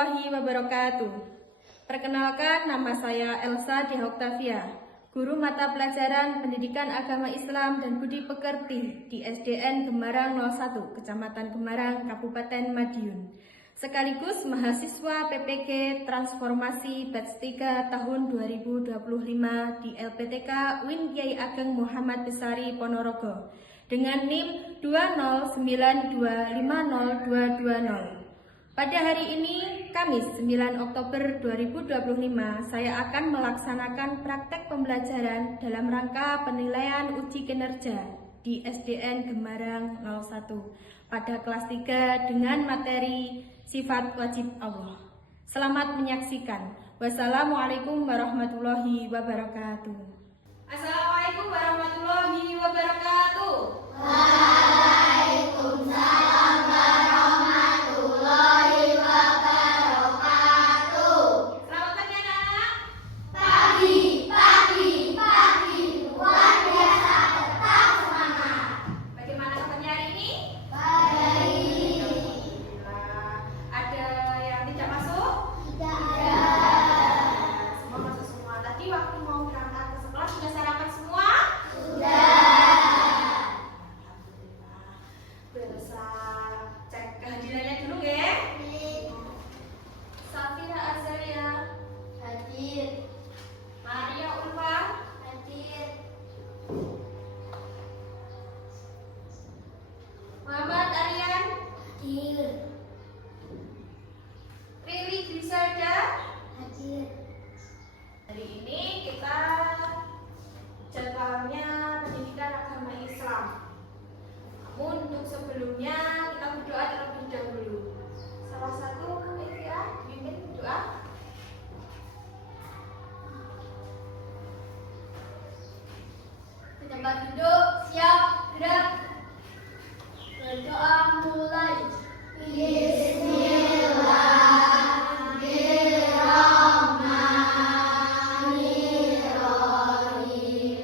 warahmatullahi wabarakatuh. Perkenalkan, nama saya Elsa Deha Oktavia, guru mata pelajaran Pendidikan Agama Islam dan Budi Pekerti di SDN Gemarang 01, Kecamatan Gemarang, Kabupaten Madiun. Sekaligus mahasiswa PPG Transformasi Batch 3 tahun 2025 di LPTK UIN Kyai Ageng Muhammad Besari Ponorogo dengan NIM 209250220. Pada hari ini, Kamis 9 Oktober 2025, saya akan melaksanakan praktek pembelajaran dalam rangka penilaian uji kinerja di SDN Gemarang 01 pada kelas 3 dengan materi sifat wajib Allah. Selamat menyaksikan. Wassalamualaikum warahmatullahi wabarakatuh. Assalamualaikum warahmatullahi wabarakatuh. Waalaikumsalam warahmatullahi wabarakatuh. Selamat pagi anak-anak. Pagi. Luar biasa, tetap semangat. Bagaimana kabarnya hari ini? Baik. Ada yang tidak masuk? Tidak. Semua masuk semua. Tadi waktu mau berangkat ke sekolah sudah sarapan semua? Sudah. Bisa cek kehadirannya dulu ya. Safira Azaria, Hadir. Maria Ulfa, Hadir. Muhammad Aryan, Hadir. Riri Griselda. Hadir. Hari ini kita jadwalnya pendidikan agama Islam. Namun untuk sebelumnya kita berdoa terlebih dahulu. Salah satu ya, bimbing doa. Di tempat duduk, siap, gerak. Berdoa mulai. Bismillahirrahmanirrahim.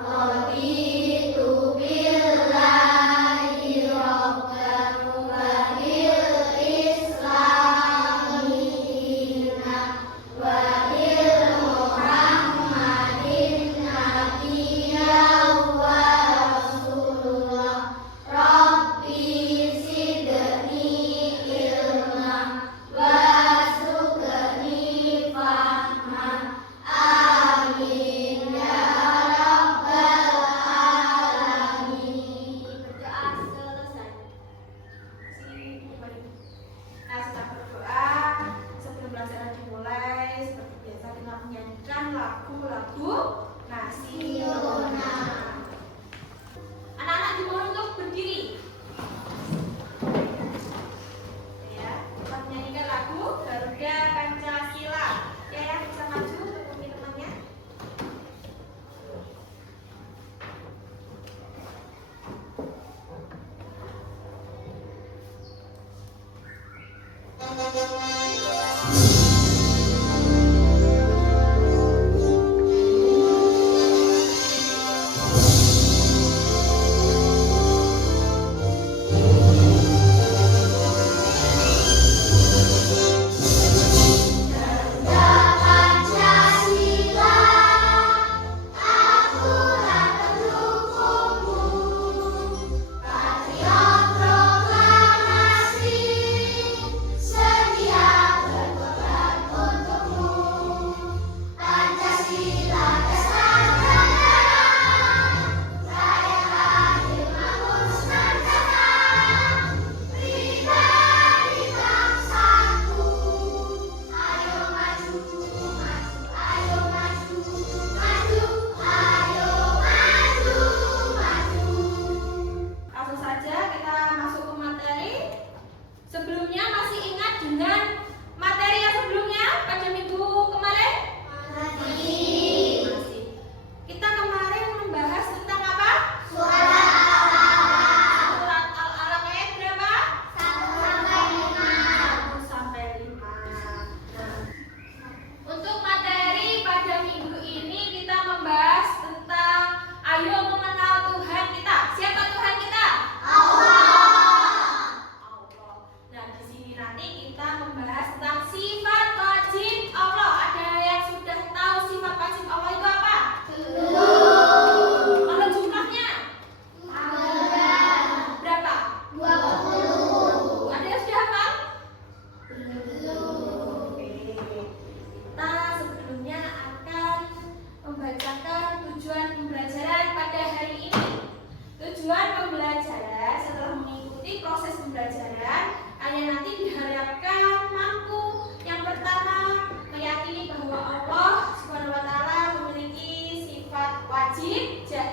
Raditu billahi rabban wa bil islami dinan wa bil Muhammadin nabiyyan wa rasulullah. Rabbi zidni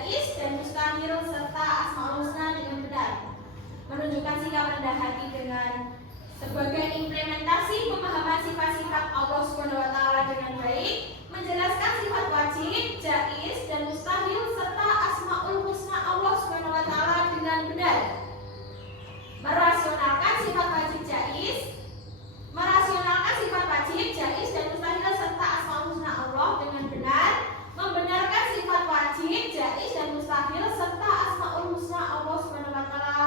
jais, dan mustahil serta asmaul husna dengan benar. Menunjukkan sikap rendah hati dengan sebagai implementasi pemahaman sifat-sifat Allah Subhanahu wa taala dengan baik, menjelaskan sifat wajib, jais, dan mustahil serta asmaul husna Allah Subhanahu wa taala dengan benar. Merasionalkan sifat wajib, jais, dan mustahil serta asmaul husna Allah dengan benar. Membenarkan sifat wajib, jais, dan mustahil serta asmaul husna Allah Subhanahu wa taala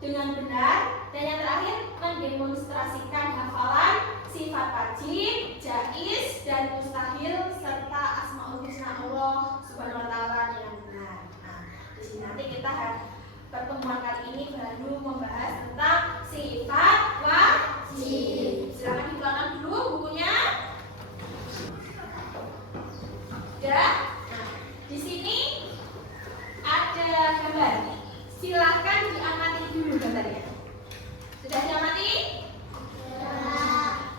dengan benar. Dan yang terakhir, mendemonstrasikan hafalan sifat wajib, jais, dan mustahil serta asmaul husna Allah Subhanahu wa taala dengan benar. Nah, di sini nanti kita pertemuan kali ini baru membahas tentang sifat wajib. Silakan dikeluarkan dulu bukunya. Ya. Nah, di sini ada gambar. Silakan diamati dulu gambarnya. Sudah diamati? Nah,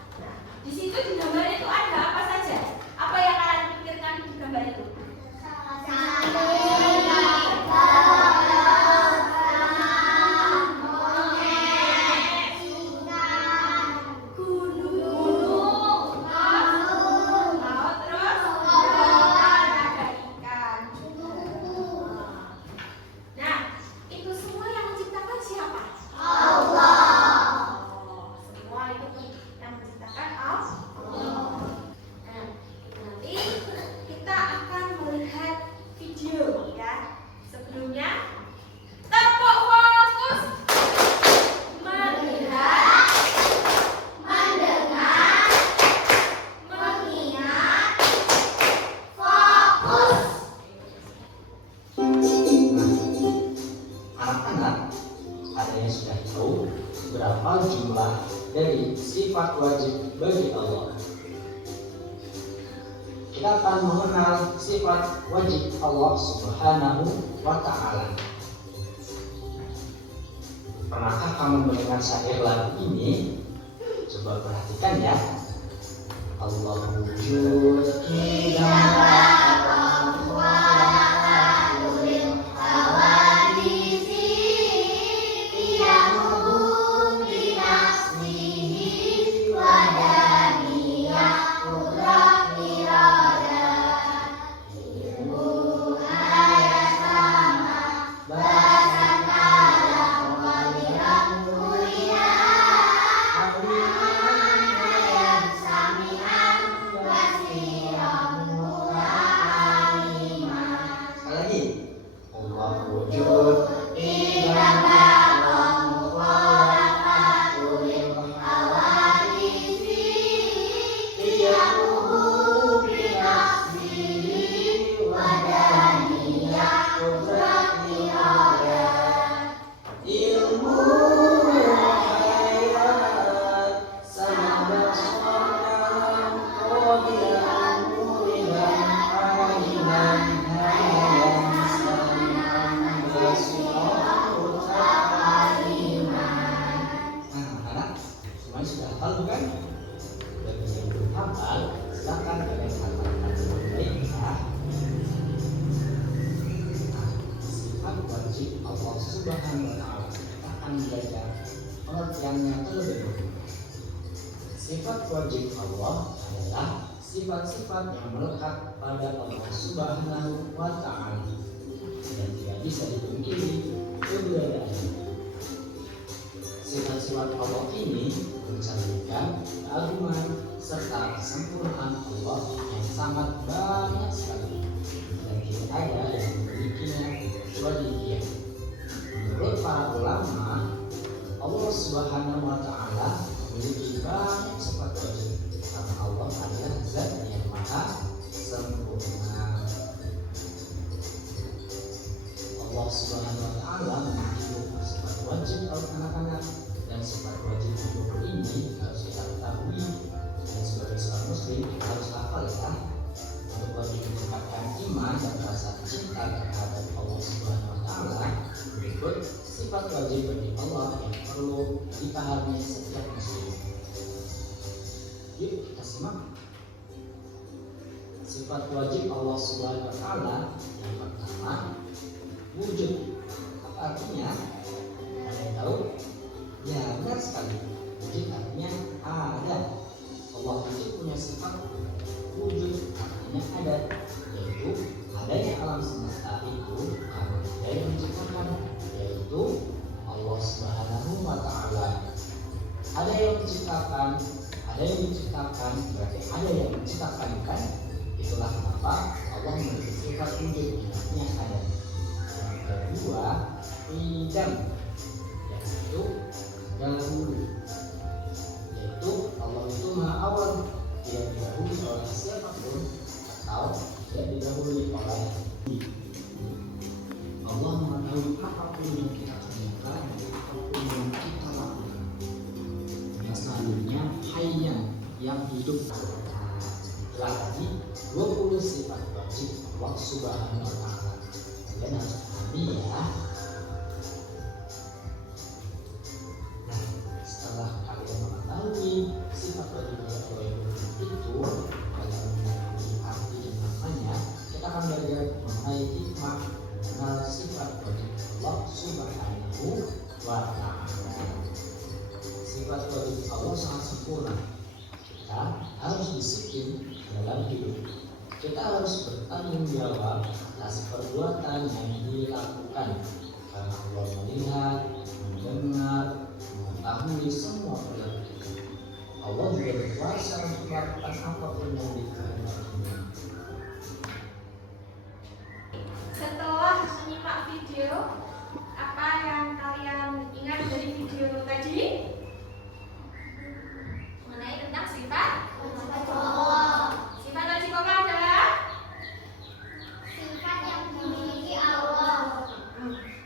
di situ di gambar itu ada apa saja? Apa yang kalian pikirkan di gambar itu? Berapa jumlah dari sifat wajib bagi Allah? Kita akan mengenal sifat wajib Allah Subhanahu wa ta'ala. Pernahkah kamu mendengar syair lagu ini? Coba perhatikan ya. Allah wujud Allah Subhanahu wa ta'ala. Kita akan belajar pengertiannya terlebih dahulu. Sifat wajib Allah adalah sifat-sifat yang melekat pada Allah Subhanahu wa ta'ala dan tidak bisa dipungkiri keberadaannya. Sifat-sifat Allah ini mencerminkan keagungan serta kesempurnaan Allah yang sangat banyak sekali dan tidak ada yang memilikinya kecuali Dia. Menurut para ulama, Allah Subhanahu wa ta'ala memiliki banyak sifat wajib karena Allah adalah zat yang maha sempurna. Allah Subhanahu wa ta'ala memiliki sifat wajib untuk anak-anak, dan sifat wajib untuk ini harus kita ketahui, dan sebagai seorang muslim kita harus hafal ya. Untuk wajib meningkatkan iman dan rasa cinta terhadap Allah Subhanahu wa ta'ala, berikut sifat wajib bagi Allah yang perlu dipahami setiap muslim. Yuk kita simak. Sifat wajib Allah Subhanahu wa ta'ala yang pertama, qidam, yaitu dahulu. Yaitu Allah itu maha awal, tidak didahului oleh siapapun atau tidak didahului oleh Allah. Mengetahui apapun yang kita kerjakan, apapun yang kita lakukan. Yang selanjutnya hayyan, yang hidup. Lagi 20 sifat wajib Allah Subhanahu wa Ta'ala. Kalian harus pahami ya. Nah, setelah kalian mengetahui sifat wajib Allah itu, kalian mengetahui arti dan maknanya, kita akan belajar mengenai hikmah mengenal sifat wajib Allah Subhanahu wa Ta'ala. Sifat wajib Allah sangat sempurna. Kita harus disiplin dalam hidup. Kita harus bertanggung jawab atas perbuatan yang dilakukan, karena Allah melihat, mendengar, mengetahui semua perilaku kita. Allah juga berkuasa untuk melakukan apapun yang dikehendakinya. Setelah menyimak video, apa yang kalian ingat dari video tadi? Mengenai tentang sifat Allah. Sifat wajib Allah adalah Sifat yang dimiliki Allah.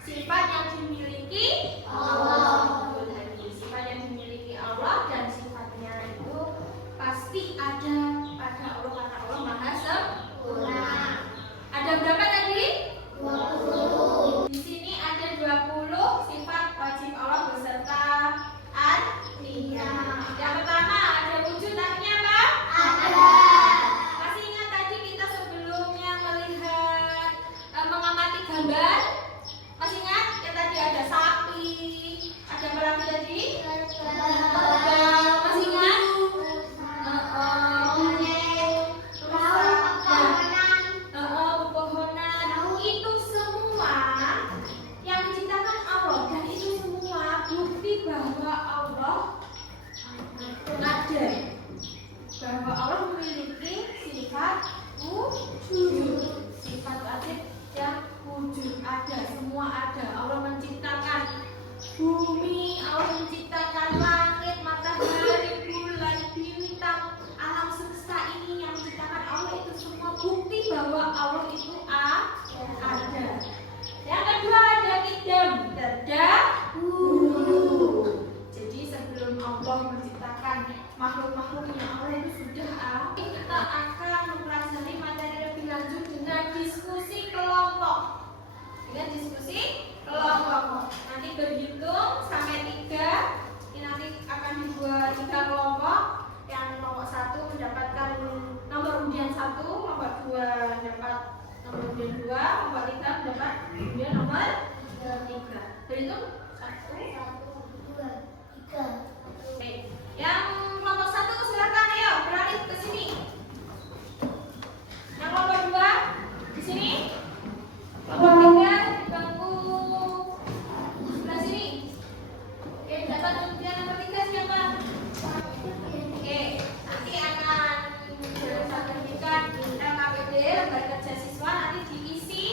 sifat yang dimiliki Allah. Betul tadi. Sifat yang dimiliki Allah dan sifatnya itu pasti ada pada Allah karena Allah Maha Sempurna. Ada berapa tadi? 20. Di sini ada 20 sifat wajib Allah beserta artinya. Yang pertama ada wujud, artinya apa? Ada. Masih ingat tadi kita sebelumnya melihat mengamati gambar? Masih ingat? Ya tadi ada sapi, ada apa lagi tadi? Kerbau. Masih ingat? Pepohonan. Itu semua yang diciptakan Allah, dan itu semua bukti bahwa Allah ada, bahwa Allah memiliki sifat wujud, sifat wajib yang wujud ada, semua ada. Allah menciptakan bumi, Allah menciptakan langit, matahari, bulan, bintang, alam semesta ini yang diciptakan Allah, itu semua bukti bahwa Allah itu ada. Yang kedua ada qidam, terdahulu. Jadi sebelum Allah menciptakan makhluk-makhluknya, Allah itu sudah ada. Kita akan mempelajari materi lebih lanjut dengan diskusi kelompok. Nanti berhitung sampai 3. Ini nanti akan dibuat 3 kelompok. Yang kelompok 1 mendapatkan nomor undian 1, kelompok 2 dapat nomor undian 2, kelompok 3 mendapat undian nomor 3. Berhitung 1, 2, 3. Oke. Yang kelompok 1 silakan, ayo beralih ke sini. Yang kelompok 2 di sini. Kelompok 3 di bangku sebelah sini. Oke, dapat undian nomor 3 siapa? Oke, nanti akan disampaikan LKPD, lembaga kerja siswa, nanti diisi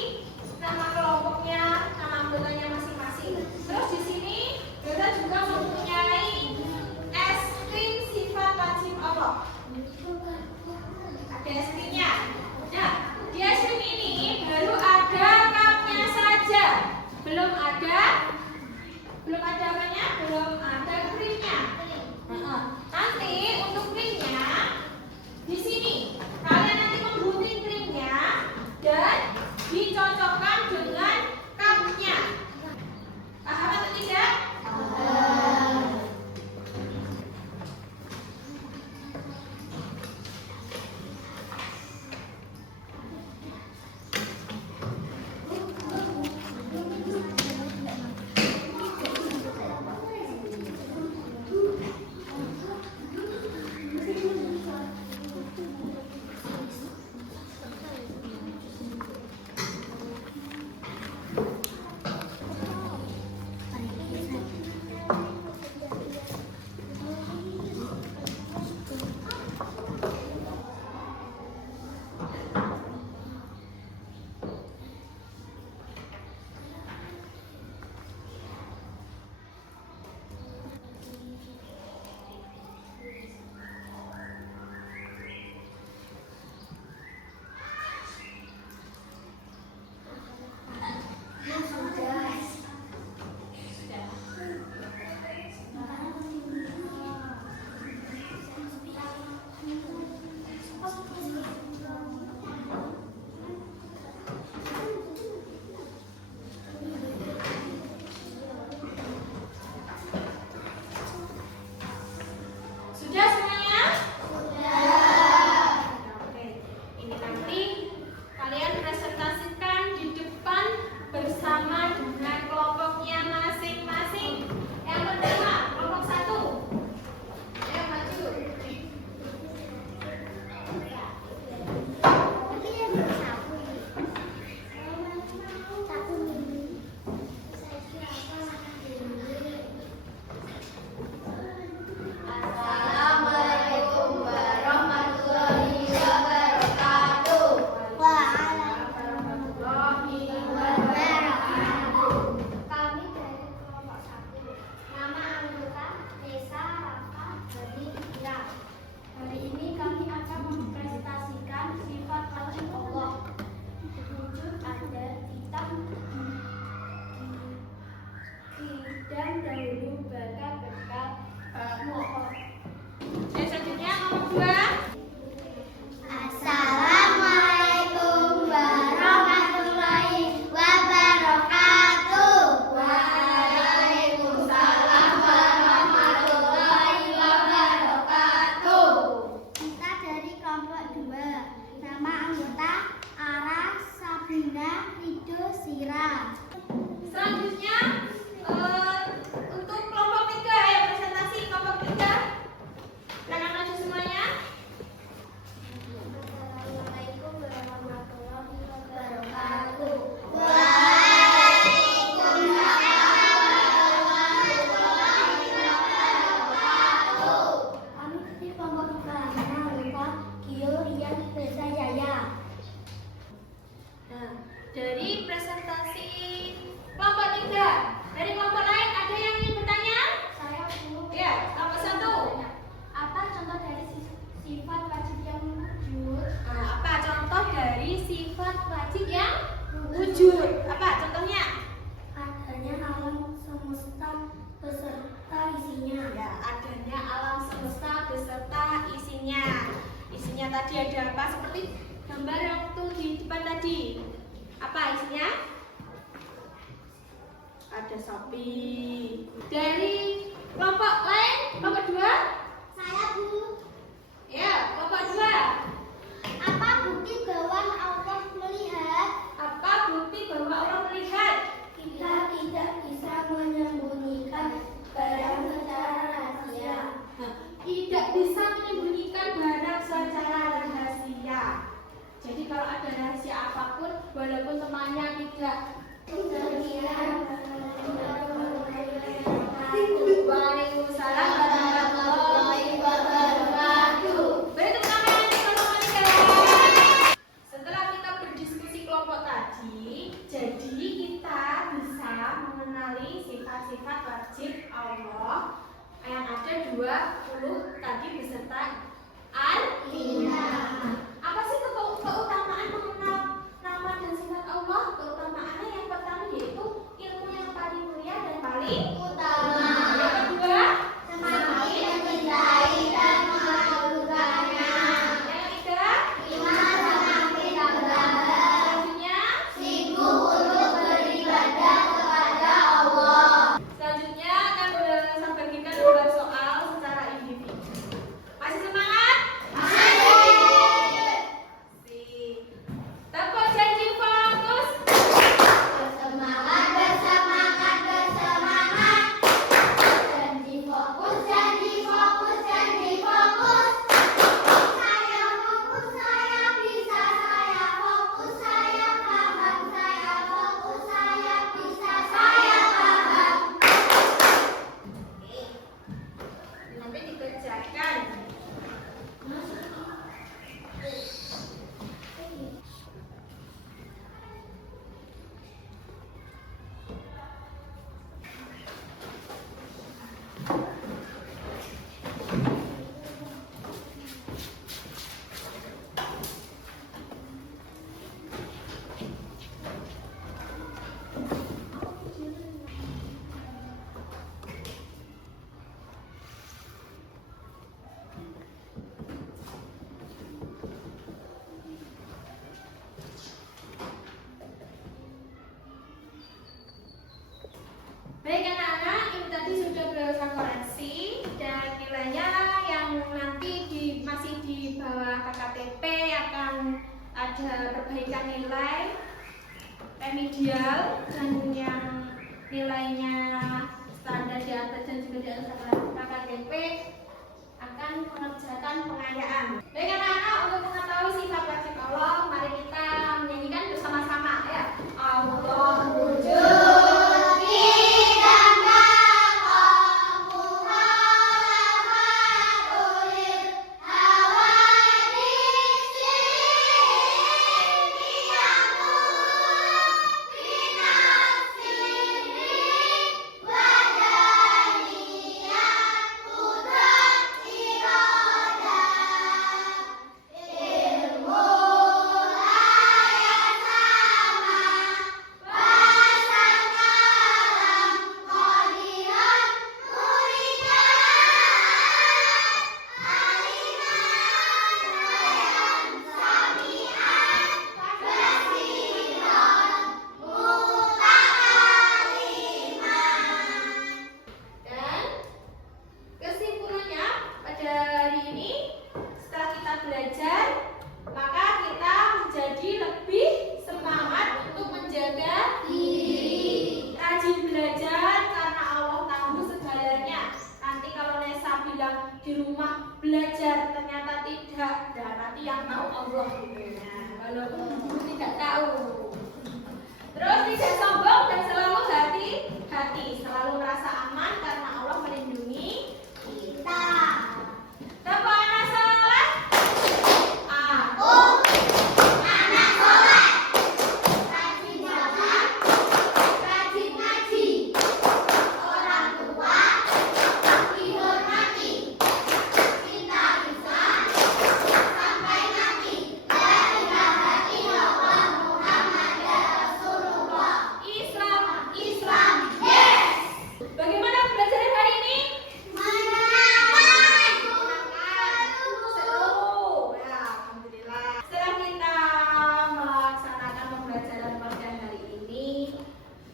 nama kelompoknya, nama anggotanya masing-masing. Terus di sini tadi ada apa? Seperti gambar yang tuh di depan tadi. Apa isinya? Ada sapi. Dari kelompok lain, kelompok 2? Saya Bu. Ya, kelompok 2. Apa bukti bahwa Allah melihat? Apa bukti bahwa Allah melihat? Kita tidak bisa menyembunyikan barang secara rahasia. Nah, tidak bisa menyembunyikan barang secara rahasia. Jadi kalau ada rahasia apapun, walaupun temannya tidak Waalaikumsalam warahmatullahi wabarakatuh. Beri tepuk tangan teman-teman sekalian. Setelah kita berdiskusi kelompok tadi, jadi kita bisa mengenali sifat-sifat wajib Allah yang ada 20 tadi beserta al-iman. Apa sih keutamaan mengenal nama dan sifat Allah? Keutamaannya yang pertama yaitu ilmu yang paling mulia dan paling Utama. yang kedua, Semakin mencintai dan mengagungkannya. yang ketiga, Iman semakin bertambah. selanjutnya, Sibuk untuk beribadah kepada Allah. selanjutnya akan saya bagikan 2 soal secara individu. Masih semangat? Sip. Tepuk janji fokus. Bersemangat, bersemangat, bersemangat. Janji fokus, janji fokus, janji fokus. Saya fokus, saya bisa, saya fokus, saya paham, saya fokus, saya bisa, saya paham. Nanti dikerjakan. Baik anak-anak, ini tadi sudah berdasarkan koreksi dan nilainya yang nanti masih di bawah KKTP akan ada perbaikan nilai remedial dan yang nilainya standar di atas dan juga di atas KKTP akan mengerjakan pengayaan. Baik anak-anak, untuk mengetahui sifat wajib Allah, mari kita menyanyikan bersama-sama ya. Allah wujud. Dan kesimpulannya pada hari ini setelah kita belajar maka kita menjadi lebih semangat untuk menjaga diri, rajin belajar karena Allah tahu segalanya. Nanti kalau Nesa bilang di rumah belajar ternyata tidak, dan nanti yang tahu Allah. Nah, walaupun guru tidak tahu. Terus tidak sombong dan selalu hati-hati, selalu merasa aman karena Allah melindungi kita. Tepuk anak soleh. Aku Anak soleh, rajin sholat, rajin ngaji, orang tua dihormati, cinta Islam sampai mati. La ilaha illallah Muhammad Rasulullah.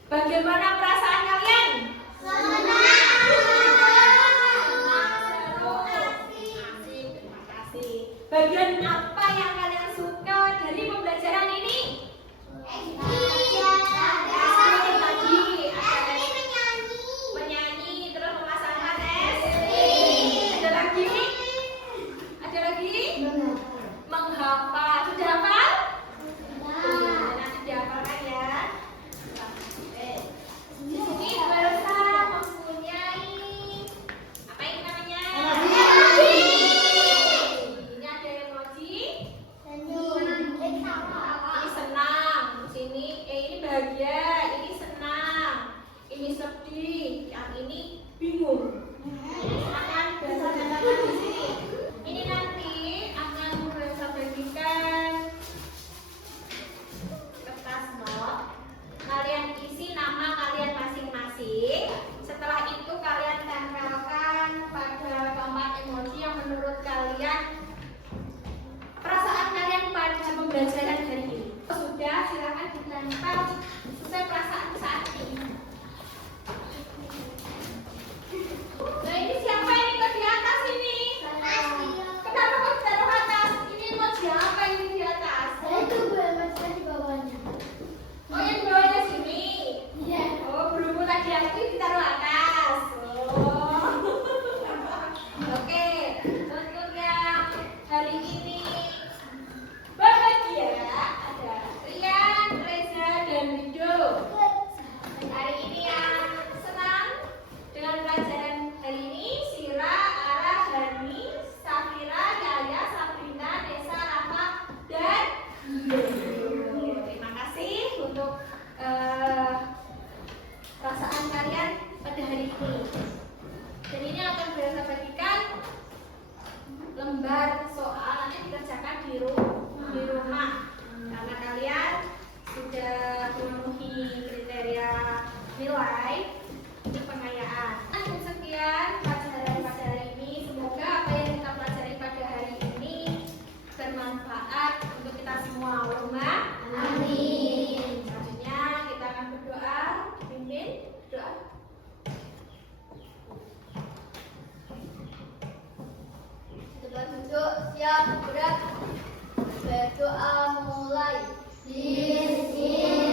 Bagaimana perasaan kalian? Asik, terima kasih. Bagian apa yang kalian suka dari pembelajaran ini? Menyanyi, terus memasangkan es. Ada lagi? Ada lagi? Menghafal. Sudah hafal? Nanti dihafalkan ya. Di sini Elsa mempunyai apa ini namanya? Ini ada emoji. Ini senang. Di sini ini bahagia. Ini senang. Ini sedih. Yang ini bingung. Akan bahasa di sini. Ini nanti akan Elsa bagikan kertas not. Kalian isi nama kalian masing-masing. Setelah itu kalian tempelkan pada keempat emoji yang menurut kalian perasaan kalian pada pembelajaran hari ini. Sudah, silakan ditempel sesuai perasaan saat ini. Nah ini siapa ini kok di atas ini? Kenapa kok ditaruh atas? Ini emoji apa ini di atas? Oh yang bawahnya sini. Oh berhubung tadi aku ditaruh atas. Oh. Oke, untuk yang hari ini bahagia ada Rian, Reza, dan Wido. Hari ini yang senang dengan pelajaran hari ini Sira, Ara, Hani, Safira, Yaya, Sabrina, Desa, Rafa, dan Leo. Terima kasih untuk perasaan kalian pada hari ini. Dan ini akan saya bagikan lembar soal nanti dikerjakan di rumah karena kalian sudah memenuhi kriteria nilai untuk pengayaan. Dan sekian pelajaran pada hari ini. Semoga apa yang kita pelajari pada hari ini bermanfaat untuk kita semua. Allahumma amin. Selanjutnya kita akan berdoa. Pimpin doa. Tempat duduk siap gerak. Berdoa mulai. Bismillah.